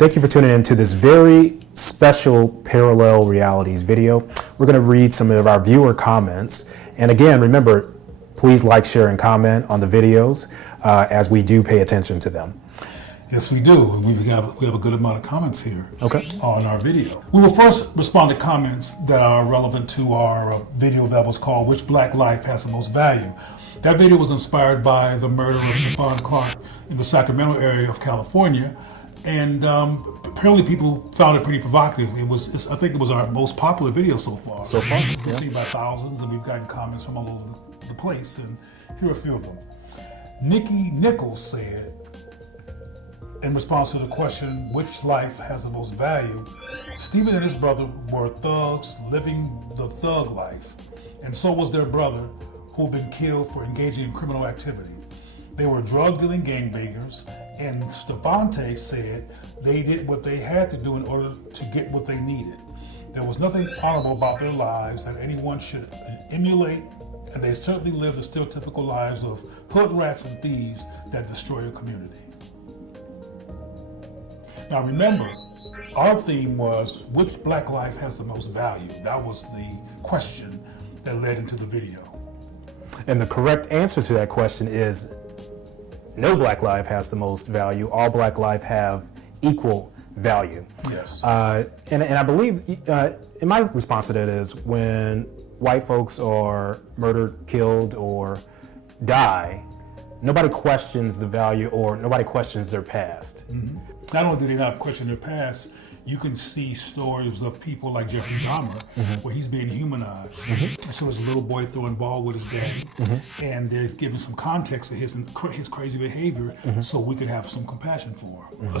thank you for tuning in to this very special Parallel Realities video. We're going to read some of our viewer comments. And again, remember, please like, share, and comment on the videos as we do pay attention to them. Yes, we do. And we have a good amount of comments here on our video. We will first respond to comments that are relevant to our video that was called Which Black Life Has the Most Value? That video was inspired by the murder of Stephon Clark in the Sacramento area of California. And apparently people found it pretty provocative. I think it was our most popular video so far. So far, We've seen by thousands, and we've gotten comments from all over the place. And here are a few of them. Nikki Nichols said, in response to the question, which life has the most value, Stephen and his brother were thugs living the thug life, and so was their brother, who had been killed for engaging in criminal activity. They were drug-dealing gangbangers, and Stephon said they did what they had to do in order to get what they needed. There was nothing honorable about their lives that anyone should emulate, and they certainly lived the stereotypical lives of hood rats and thieves that destroy a community. Now remember, our theme was, which black life has the most value? That was the question that led into the video. And the correct answer to that question is, no black life has the most value. All black life have equal value. Yes. And I believe, in my response to that is, when white folks are murdered, killed, or die, nobody questions the value, or nobody questions their past. Mm-hmm. Not only do they not question their past, you can see stories of people like Jeffrey Dahmer, where he's being humanized. So there's a little boy throwing ball with his daddy, and they're giving some context to his crazy behavior, so we could have some compassion for him.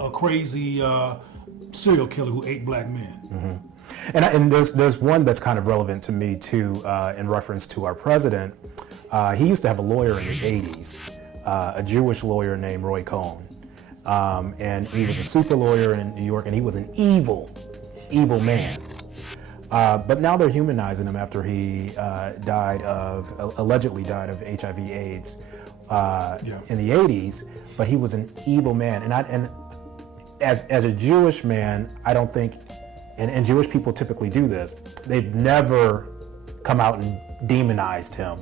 A crazy serial killer who ate black men. And there's one that's kind of relevant to me too, in reference to our president. He used to have a lawyer in the 80s, a Jewish lawyer named Roy Cohn. And he was a super lawyer in New York, and he was an evil man. But now they're humanizing him after he allegedly died of HIV/AIDS in the 80s. But he was an evil man, and as a Jewish man, I don't think, and Jewish people typically do this, they've never come out and demonized him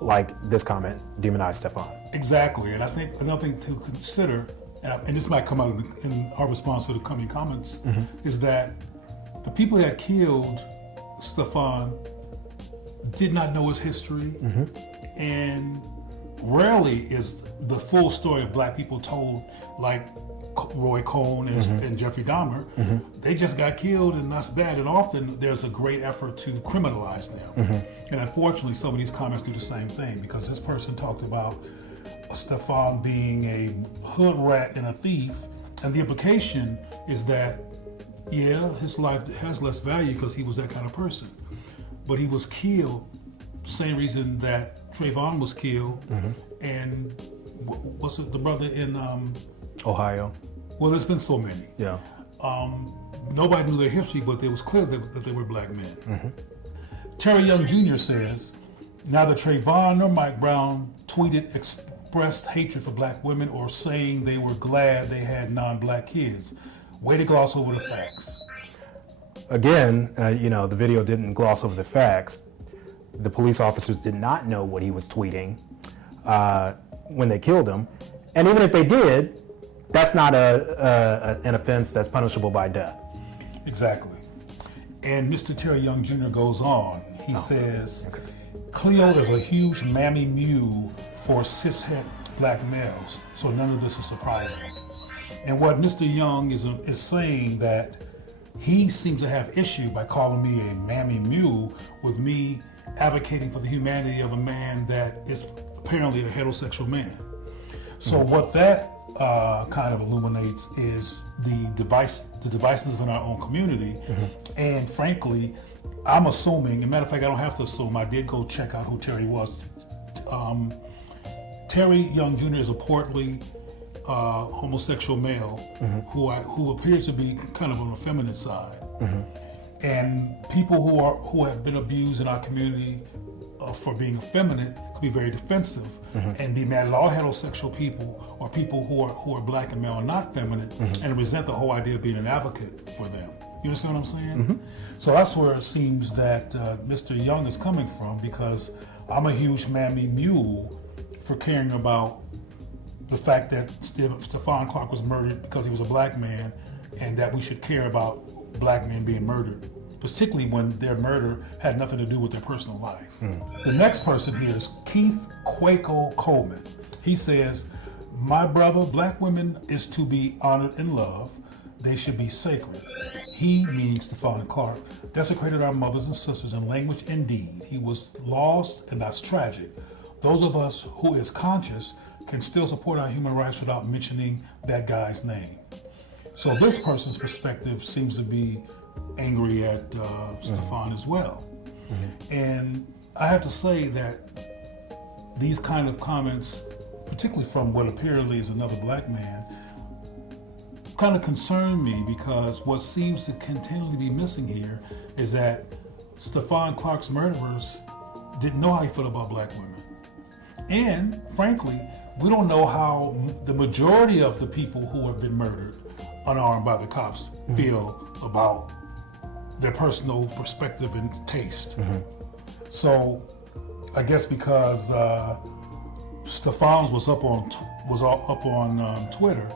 like this comment demonized Stephon. Exactly, and I think another thing to consider, and this might come out in our response to the coming comments, is that the people that killed Stephon did not know his history, and rarely is the full story of black people told, like Roy Cohn and Jeffrey Dahmer. They just got killed, and that's bad, and often there's a great effort to criminalize them. And unfortunately, some of these comments do the same thing, because this person talked about Stephon being a hood rat and a thief, and the implication is that, yeah, his life has less value because he was that kind of person, but he was killed same reason that Trayvon was killed, and what's the brother in Ohio? Well, there's been so many. Yeah. Nobody knew their history, but it was clear that they were black men. Terry Young Jr. says, neither Trayvon nor Mike Brown expressed hatred for black women or saying they were glad they had non-black kids. Way to gloss over the facts. Again, the video didn't gloss over the facts. The police officers did not know what he was tweeting when they killed him. And even if they did, that's not an offense that's punishable by death. Exactly. And Mr. Terry Young Jr. goes on. He says, Cleo is a huge mammy mew for cishet black males, so none of this is surprising. And what Mr. Young is saying, that he seems to have issue by calling me a mammy mew with me advocating for the humanity of a man that is apparently a heterosexual man. So what that kind of illuminates is the divisiveness in our own community. And frankly, I'm assuming, as a matter of fact, I don't have to assume, I did go check out who Terry was. Terry Young Jr. is a portly homosexual male who appears to be kind of on the feminine side. And people who have been abused in our community for being effeminate could be very defensive and be mad at all heterosexual people or people who are black and male and not feminine and resent the whole idea of being an advocate for them. You understand what I'm saying? So that's where it seems that Mr. Young is coming from, because I'm a huge mammy mule for caring about the fact that Stephon Clark was murdered because he was a black man, and that we should care about black men being murdered, particularly when their murder had nothing to do with their personal life. The next person here is Keith Quaco Coleman. He says, "My brother, black women is to be honored and loved. They should be sacred. He," meaning Stephon Clark, "desecrated our mothers and sisters in language and deed. He was lost, and that's tragic. Those of us who is conscious can still support our human rights without mentioning that guy's name." So this person's perspective seems to be angry at Stephon as well. And I have to say that these kind of comments, particularly from what apparently is another black man, kind of concern me, because what seems to continually be missing here is that Stephon Clark's murderers didn't know how he felt about black women. And frankly, we don't know how the majority of the people who have been murdered unarmed by the cops feel about their personal perspective and taste. So I guess because Stephon's was up on Twitter,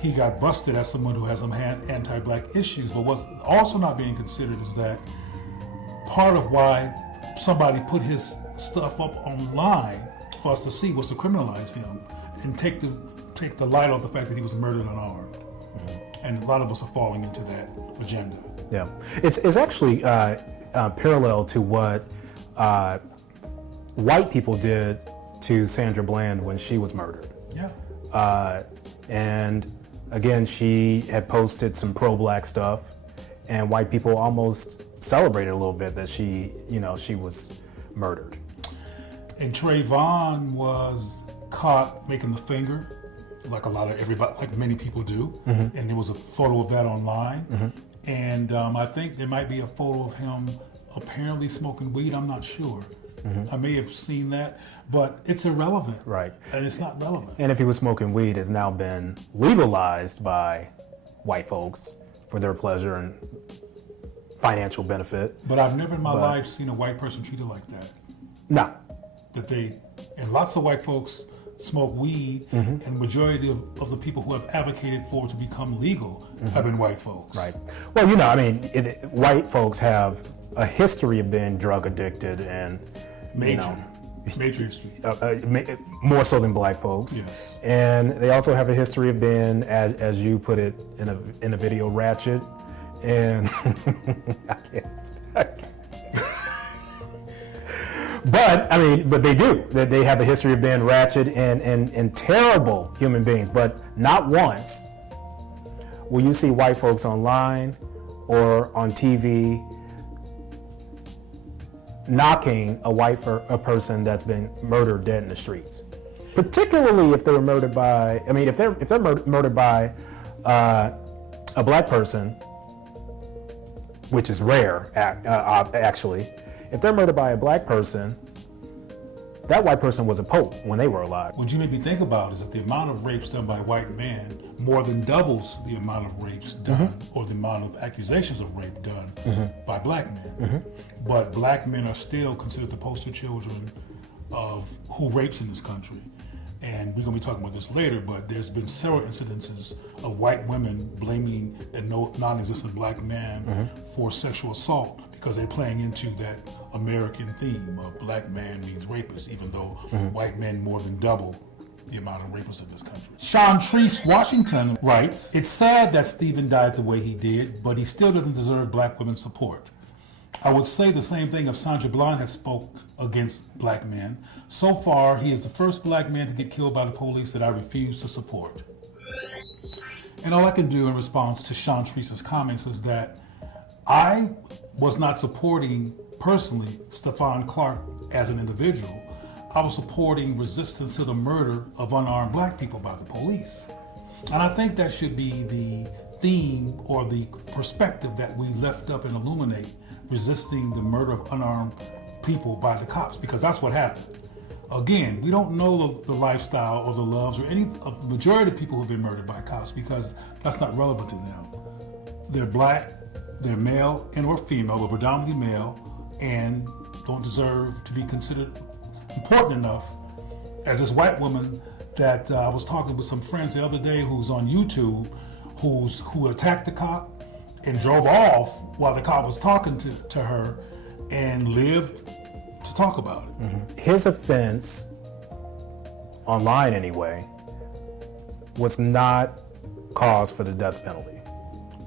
he got busted as someone who has some anti-black issues. But what's also not being considered is that part of why somebody put his stuff up online for us to see was to criminalize him and take the light off the fact that he was murdered unarmed. And a lot of us are falling into that agenda. Yeah, it's actually parallel to what white people did to Sandra Bland when she was murdered. Yeah. And again, she had posted some pro-black stuff, and white people almost celebrated a little bit that she was murdered. And Trayvon was caught making the finger, like like many people do. And there was a photo of that online. And I think there might be a photo of him apparently smoking weed. I'm not sure. I may have seen that, but it's irrelevant. Right. And it's not relevant. And if he was smoking weed, it's now been legalized by white folks for their pleasure and financial benefit. But I've never in my life seen a white person treated like that. No. And lots of white folks smoke weed, and majority of the people who have advocated for it to become legal have been white folks. Right. Well, white folks have a history of being drug addicted and Major history. More so than black folks. Yes. And they also have a history of being, as you put it in a video, ratchet. And I can't. But they do. They have a history of being ratchet and terrible human beings. But not once will you see white folks online or on TV knocking a person that's been murdered dead in the streets. Particularly if they were murdered by, if they're murdered by a black person, which is rare, actually. If they're murdered by a black person, that white person was a pope when they were alive. What you made me think about is that the amount of rapes done by white men more than doubles the amount of rapes done or the amount of accusations of rape done by black men. But black men are still considered the poster children of who rapes in this country. And we're going to be talking about this later, but there's been several incidences of white women blaming a non-existent black man for sexual assault because they're playing into that American theme of black man means rapist, even though white men more than double the amount of rapists in this country. Chantrice Washington writes, "It's sad that Stephen died the way he did, but he still doesn't deserve black women's support. I would say the same thing if Sandra Bland had spoke against black men. So far, he is the first black man to get killed by the police that I refuse to support." And all I can do in response to Chantrice's comments is that I was not supporting, personally, Stephon Clark as an individual. I was supporting resistance to the murder of unarmed black people by the police. And I think that should be the theme or the perspective that we lift up and illuminate, resisting the murder of unarmed people by the cops, because that's what happened. Again, we don't know the lifestyle or the loves or any of the majority of people who've been murdered by cops, because that's not relevant to them. They're black, they're male and or female, but predominantly male, and don't deserve to be considered important enough as this white woman that I was talking with some friends the other day who's on YouTube, who attacked the cop and drove off while the cop was talking to her and lived to talk about it. Mm-hmm. His offense, online anyway, was not cause for the death penalty.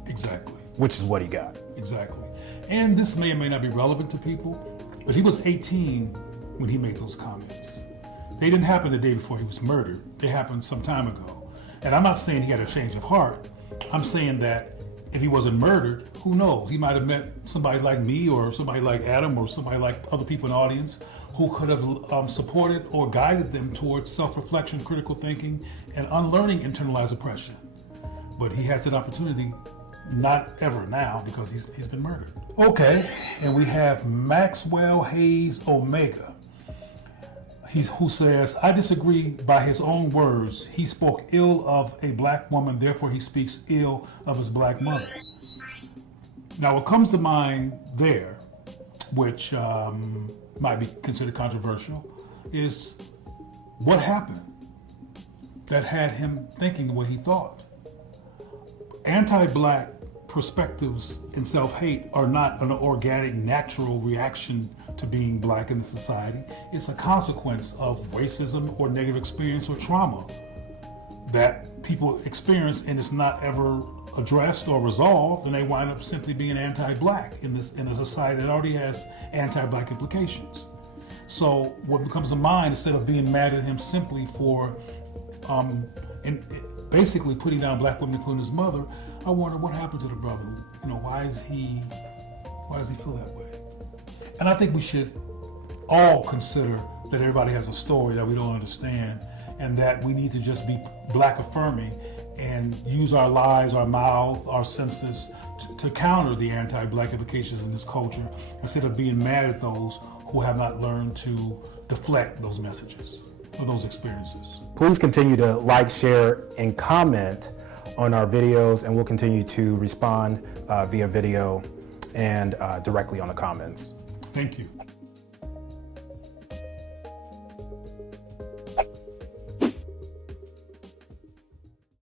Exactly. Which is what he got. Exactly. And this may or may not be relevant to people, but he was 18 when he made those comments. They didn't happen the day before he was murdered. They happened some time ago. And I'm not saying he had a change of heart. I'm saying that if he wasn't murdered, who knows? He might have met somebody like me or somebody like Adam or somebody like other people in the audience who could have supported or guided them towards self-reflection, critical thinking, and unlearning internalized oppression. But he has that opportunity, not ever now, because he's been murdered. Okay, and we have Maxwell Hayes Omega. Who says, I disagree by his own words. He spoke ill of a black woman, therefore he speaks ill of his black mother. Now what comes to mind there, which might be considered controversial, is what happened that had him thinking the way he thought. Anti-black perspectives and self-hate are not an organic, natural reaction to being black in the society. It's a consequence of racism or negative experience or trauma that people experience, and it's not ever addressed or resolved, and they wind up simply being anti-black in a society that already has anti-black implications. So what becomes to mind, instead of being mad at him simply for basically putting down black women, including his mother, I wonder what happened to the brother. Why does he feel that way? And I think we should all consider that everybody has a story that we don't understand, and that we need to just be black affirming and use our lives, our mouth, our senses to counter the anti-black implications in this culture, instead of being mad at those who have not learned to deflect those messages or those experiences. Please continue to like, share, and comment on our videos, and we'll continue to respond via video and directly on the comments. Thank you.